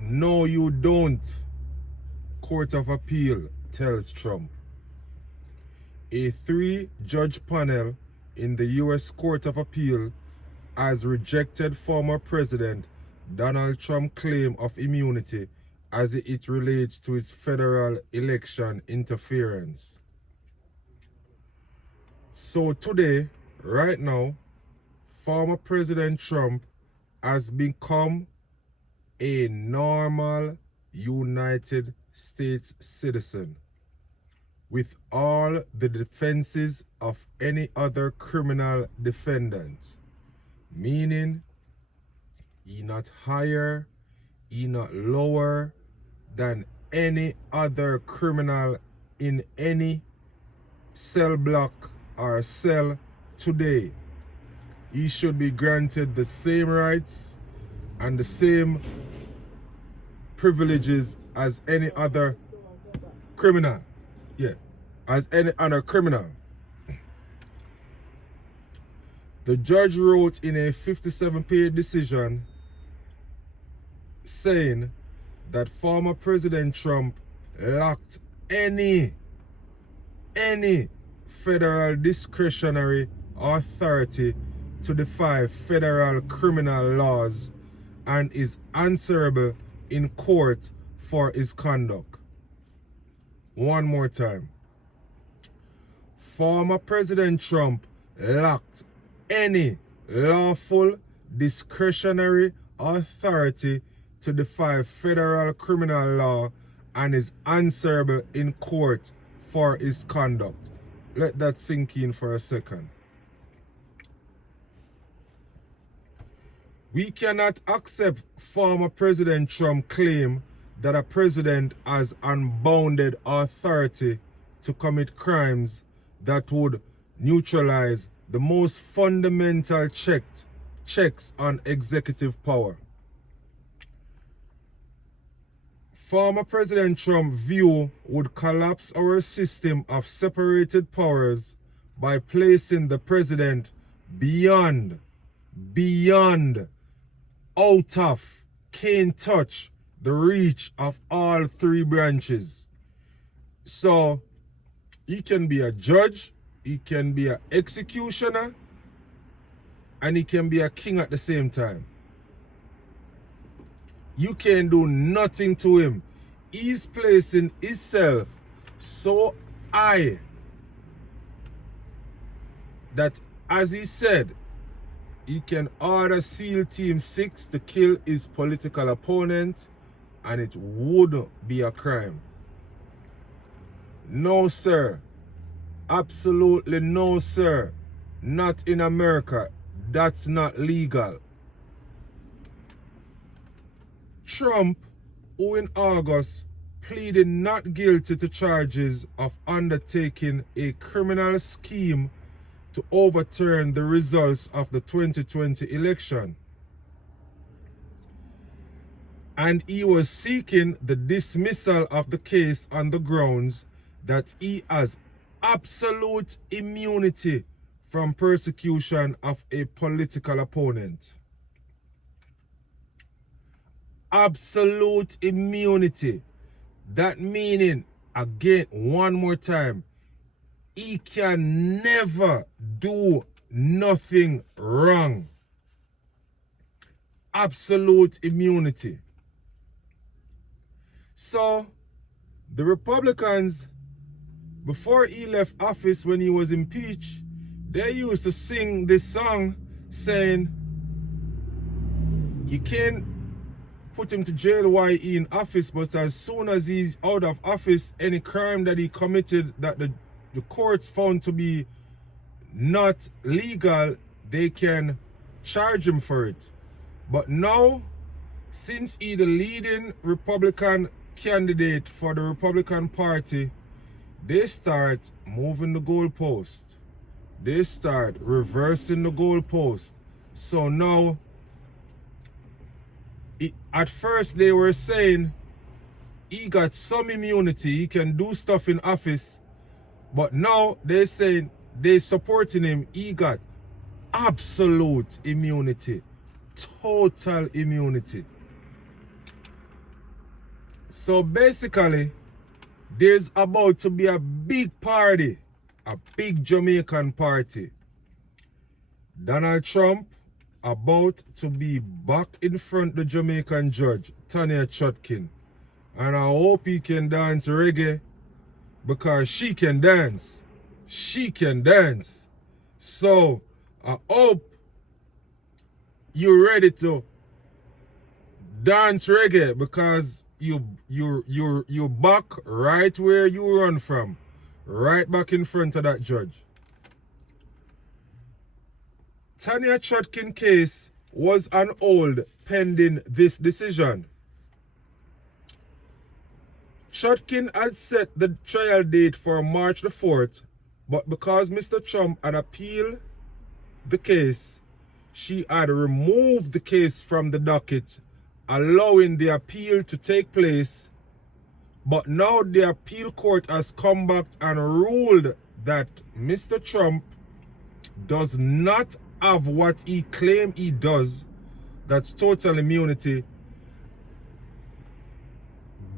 No, you don't. Court of Appeal tells Trump. A 3-judge panel in the U.S. Court of Appeal has rejected former President Donald Trump's claim of immunity as it relates to his federal election interference. So today, right now, former President Trump has become a normal United States citizen with all the defenses of any other criminal defendant, meaning he not higher, he not lower than any other criminal in any cell block or cell today. He should be granted the same rights and the same privileges as any other criminal. Yeah, as any other criminal. The judge wrote in a 57-page decision saying that former President Trump lacked any federal discretionary authority to defy federal criminal laws and is answerable in court for his conduct. One more time. Former President Trump lacked any lawful discretionary authority to defy federal criminal law and is answerable in court for his conduct. Let that sink in for a second. We cannot accept former President Trump's claim that a president has unbounded authority to commit crimes that would neutralize the most fundamental checks on executive power. Former President Trump's view would collapse our system of separated powers by placing the president beyond, out of, can't touch the reach of all three branches. So, he can be a judge, he can be an executioner, and he can be a king at the same time. You can't do nothing to him. He's placing himself so high that, as he said, he can order SEAL Team 6 to kill his political opponent, and it wouldn't be a crime. No, sir. Absolutely no, sir. Not in America. That's not legal. Trump, who in August pleaded not guilty to charges of undertaking a criminal scheme to overturn the results of the 2020 election. And he was seeking the dismissal of the case on the grounds that he has absolute immunity from persecution of a political opponent. Absolute immunity. That meaning, again, one more time, he can never do nothing wrong. Absolute immunity. So, the Republicans, before he left office when he was impeached, they used to sing this song saying, you can't put him to jail while he's in office, but as soon as he's out of office, any crime that he committed that the courts found to be not legal, they can charge him for it. But now, since he's the leading Republican candidate for the Republican Party, they start moving the goalpost. They start reversing the goalpost. So now, at first they were saying he got some immunity, he can do stuff in office, but now they're saying they're supporting him, he got absolute immunity, total immunity. So basically, there's about to be a big party, a big Jamaican party. Donald Trump about to be back in front of the Jamaican judge, Tanya Chutkin. And I hope he can dance reggae because she can dance. She can dance. So I hope you're ready to dance reggae because you're back right where you run from. Right back in front of that judge. Tanya Chutkin case was on hold pending this decision. Chutkin had set the trial date for March the 4th, but because Mr. Trump had appealed the case, she had removed the case from the docket, allowing the appeal to take place. But now the appeal court has come back and ruled that Mr. Trump does not have what he claimed he does. That's total immunity.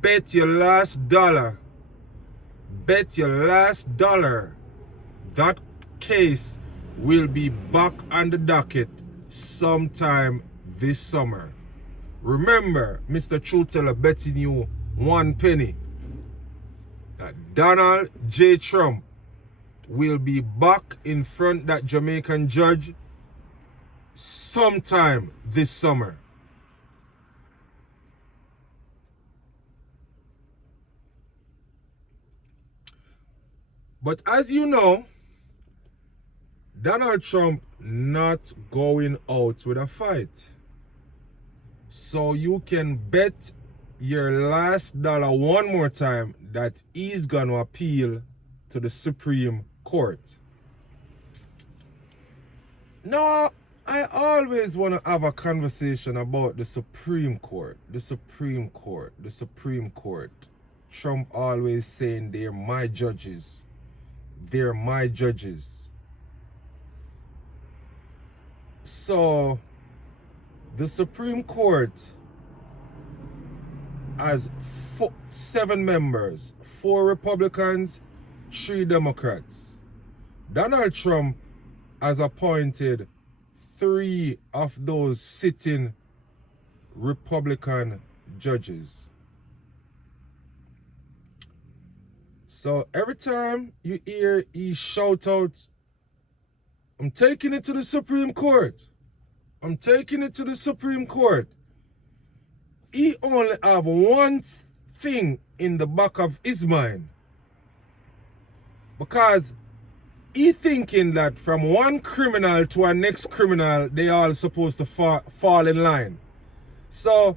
Bet your last dollar. Bet your last dollar that case will be back on the docket sometime this summer. Remember, Mr. Truteller betting you 1 penny that Donald J. Trump will be back in front of that Jamaican judge sometime this summer. But as you know, Donald Trump not going out with a fight. So you can bet your last dollar one more time that he's going to appeal to the Supreme Court. Now, I always want to have a conversation about the Supreme Court. The Supreme Court. The Supreme Court. Trump always saying they're my judges. They're my judges. So, the Supreme Court has 7 members, 4 Republicans, 3 Democrats. Donald Trump has appointed 3 of those sitting Republican judges. So every time you hear he shout out, I'm taking it to the Supreme Court. I'm taking it to the Supreme Court. He only have one thing in the back of his mind. Because he thinking that from one criminal to a next criminal, they all supposed to fall in line. So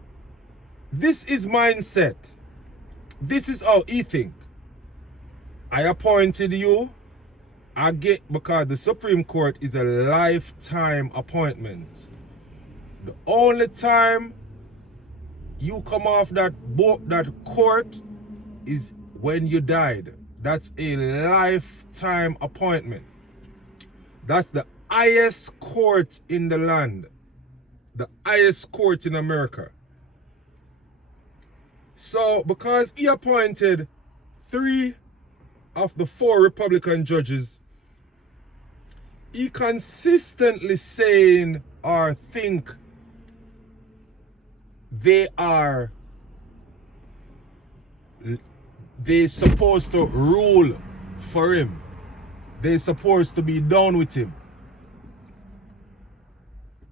this is mindset. This is how he think. I appointed you. I get, because the Supreme Court is a lifetime appointment. The only time you come off that court is when you died. That's a lifetime appointment. That's the highest court in the land. The highest court in America. So, because he appointed 3 of the 4 Republican judges, he consistently saying or think they supposed to rule for him. They supposed to be down with him.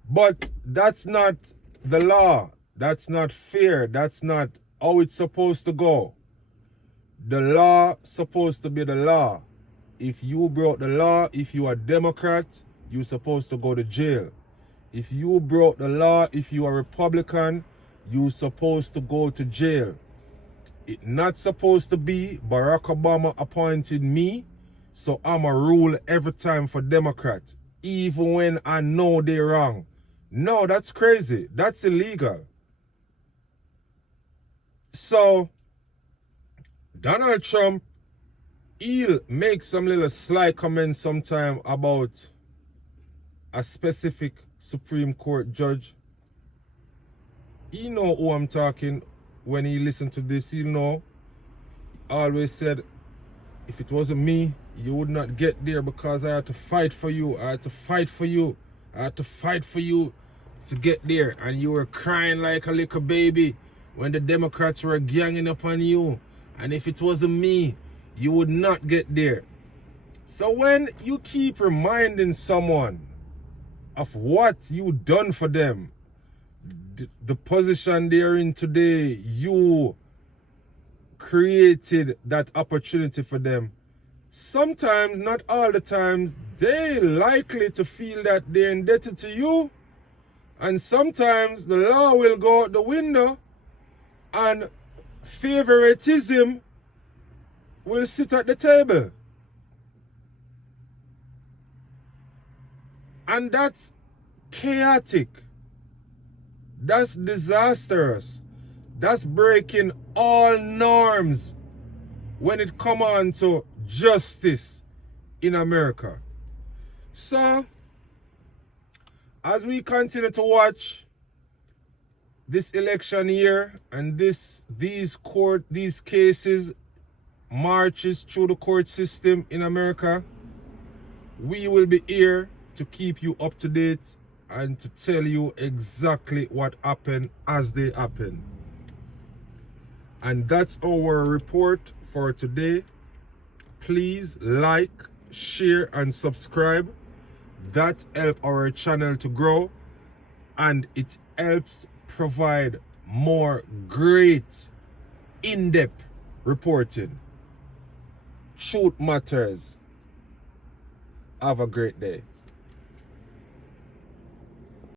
But that's not the law. That's not fair. That's not how it's supposed to go. The law supposed to be the law. If you broke the law, if you are a Democrat, you're supposed to go to jail. If you broke the law, if you are Republican, you're supposed to go to jail. It's not supposed to be Barack Obama appointed me, so I'm a rule every time for Democrats, even when I know they're wrong. No, that's crazy. That's illegal. So, Donald Trump, he'll make some little sly comments sometime about a specific Supreme Court judge. You know who I'm talking, when he listened to this, he'll know. Always said, if it wasn't me, you would not get there because I had to fight for you. I had to fight for you. I had to fight for you to get there. And you were crying like a little baby when the Democrats were ganging up on you. And if it wasn't me, you would not get there. So when you keep reminding someone of what you done for them, the position they're in today, you created that opportunity for them. Sometimes, not all the times, they likely to feel that they're indebted to you. And sometimes the law will go out the window and favoritism will sit at the table. And that's chaotic. That's disastrous. That's breaking all norms when it comes on to justice in America. So, as we continue to watch this election year and these cases marches through the court system in America, we will be here to keep you up to date and to tell you exactly what happened as they happen. And that's our report for today. Please like, share, and subscribe. That helps our channel to grow, and it helps provide more great, in-depth reporting. Truth matters. Have a great day.